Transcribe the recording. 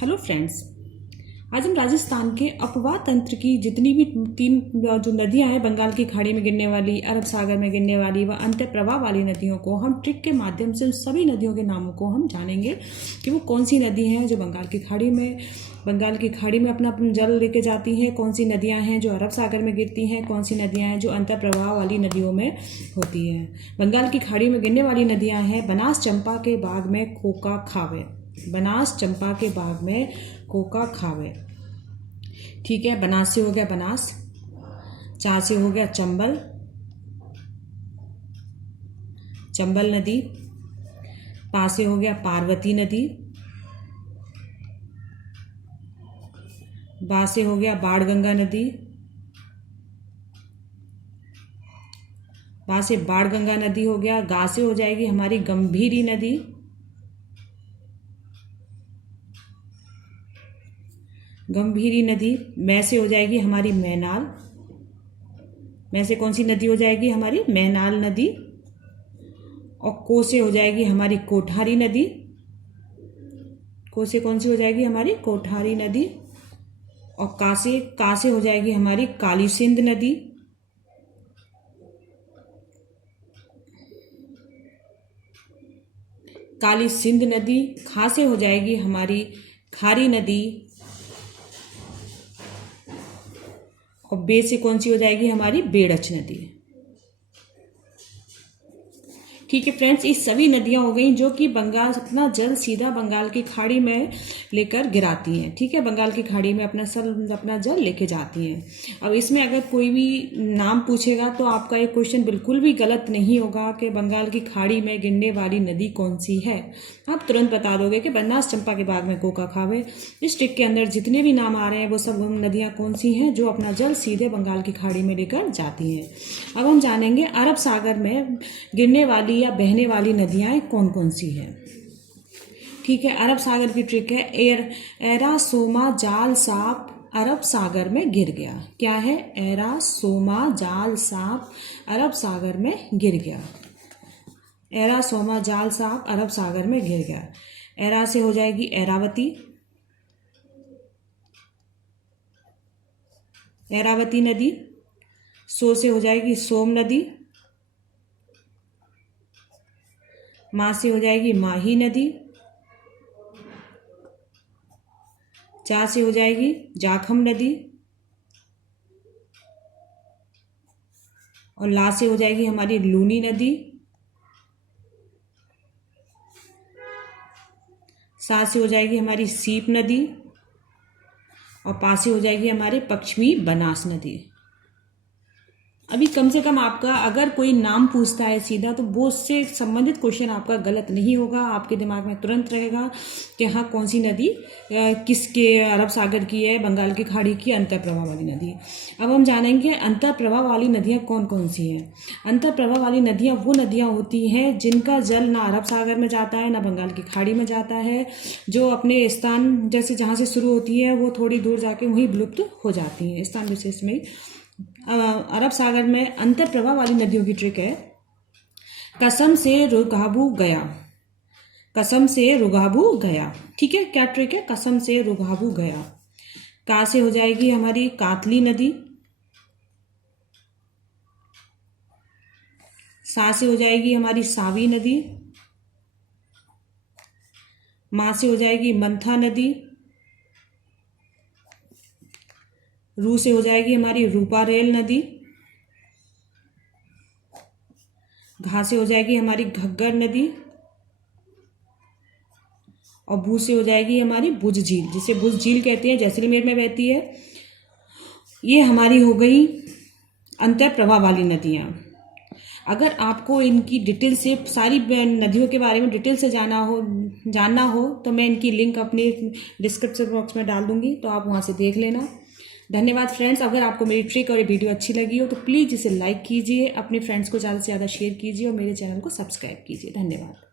Hello friends, आज हम राजस्थान के अपवाह तंत्र की जितनी भी तीन जो नदियां हैं, बंगाल की खाड़ी में गिरने वाली, अरब सागर में गिरने वाली व अंत प्रवाह वाली नदियों को हम ट्रिक के माध्यम से उन सभी नदियों के नामों को हम जानेंगे कि वो कौन सी नदी हैं जो बंगाल की खाड़ी में अपना जल लेके जाती हैं, कौन सी नदियां हैं जो अरब सागर में गिरती हैं, कौन सी नदियां हैं जो अंत प्रवाह वाली नदियों में होती हैं। बंगाल की खाड़ी में गिरने वाली नदियां हैं बनास चंपा के बाग में कोका खावे, बनास चंपा के बाग में कोका खावे। ठीक है, बनास से हो गया बनास, चा से हो गया चंबल, चंबल नदी, पा से हो गया पार्वती नदी, बा से हो गया बाणगंगा नदी, बा से बाणगंगा नदी हो गया, गा से हो जाएगी हमारी गंभीरी नदी, गंभीरी नदी, मै से हो जाएगी हमारी मैनाल, मै से कौन सी नदी हो जाएगी हमारी मैनाल नदी, और को से हो जाएगी हमारी कोठारी नदी, को से कौन सी हो जाएगी हमारी कोठारी नदी, और का से हो जाएगी हमारी काली सिंध नदी, काली सिंध नदी, खा से हो जाएगी हमारी खारी नदी, और बे से कौन सी हो जाएगी हमारी बेड़च नदी। ठीक है फ्रेंड्स, ये सभी नदियां हो गई जो कि बंगाल अपना जल सीधा बंगाल की खाड़ी में लेकर गिराती हैं। ठीक है, बंगाल की खाड़ी में अपना जल लेके जाती हैं। अब इसमें अगर कोई भी नाम पूछेगा तो आपका ये क्वेश्चन बिल्कुल भी गलत नहीं होगा कि बंगाल की खाड़ी में गिरने वाली नदी कौन सी है। आप तुरंत बता दोगे कि बनास चंपा के बाग में कोका खावे। इस ट्रिक के अंदर जितने भी नाम आ रहे हैं वो सब नदियाँ कौन सी हैं जो अपना जल सीधे बंगाल की खाड़ी में लेकर जाती हैं। अब हम जानेंगे अरब सागर में गिरने वाली या बहने वाली नदियाँ कौन कौन सी हैं। ठीक है, अरब सागर की ट्रिक है एरा सोमा जाल साप अरब सागर में गिर गया। क्या है? एरा सोमा जाल साप अरब सागर में गिर गया। एरा सोमा जाल साप अरब सागर में गिर गया। एरा से हो जाएगी एरावती, एरावती नदी, सो से हो जाएगी सोम नदी, माँ से हो जाएगी माही नदी, चा से हो जाएगी जाखम नदी, और ला से हो जाएगी हमारी लूनी नदी, सा से हो जाएगी हमारी सीप नदी, और पा से हो जाएगी हमारे पश्चिमी बनास नदी। अभी कम से कम आपका अगर कोई नाम पूछता है सीधा तो वो उससे संबंधित क्वेश्चन आपका गलत नहीं होगा। आपके दिमाग में तुरंत रहेगा कि हाँ कौन सी नदी किसके, अरब सागर की है, बंगाल की खाड़ी की, अंतःप्रवाह वाली नदी। अब हम जानेंगे अंतःप्रवाह वाली नदियाँ कौन कौन सी हैं। अंतःप्रवाह वाली नदियाँ वो नदियाँ होती हैं जिनका जल ना अरब सागर में जाता है ना बंगाल की खाड़ी में जाता है, जो अपने स्थान जैसे जहाँ से शुरू होती है वो थोड़ी दूर जाके वहीं विलुप्त हो जाती हैं स्थान विशेष में। अरब सागर में अंतःप्रवाह वाली नदियों की ट्रिक है कसम से रुगाबू गया, कसम से रुगाबू गया। ठीक है, क्या ट्रिक है? कसम से रुगाबू गया। का से हो जाएगी हमारी कातली नदी, सा से हो जाएगी हमारी सावी नदी, माँ से हो जाएगी मंथा नदी, रू से हो जाएगी हमारी रूपा रेल नदी, घा से हो जाएगी हमारी घग्गर नदी, और भू से हो जाएगी हमारी भुज झील, जिसे भुज झील कहते हैं, जैसलमेर में बहती है। ये हमारी हो गई अंतःप्रवाह वाली नदियाँ। अगर आपको इनकी डिटेल से सारी नदियों के बारे में डिटेल से जानना हो तो मैं इनकी लिंक अपने डिस्क्रिप्शन बॉक्स में डाल दूंगी, तो आप वहाँ से देख लेना। धन्यवाद फ्रेंड्स। अगर आपको मेरी ट्रिक और ये वीडियो अच्छी लगी हो तो प्लीज़ इसे लाइक कीजिए, अपने फ्रेंड्स को ज़्यादा से ज़्यादा शेयर कीजिए और मेरे चैनल को सब्सक्राइब कीजिए। धन्यवाद।